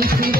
Thank you.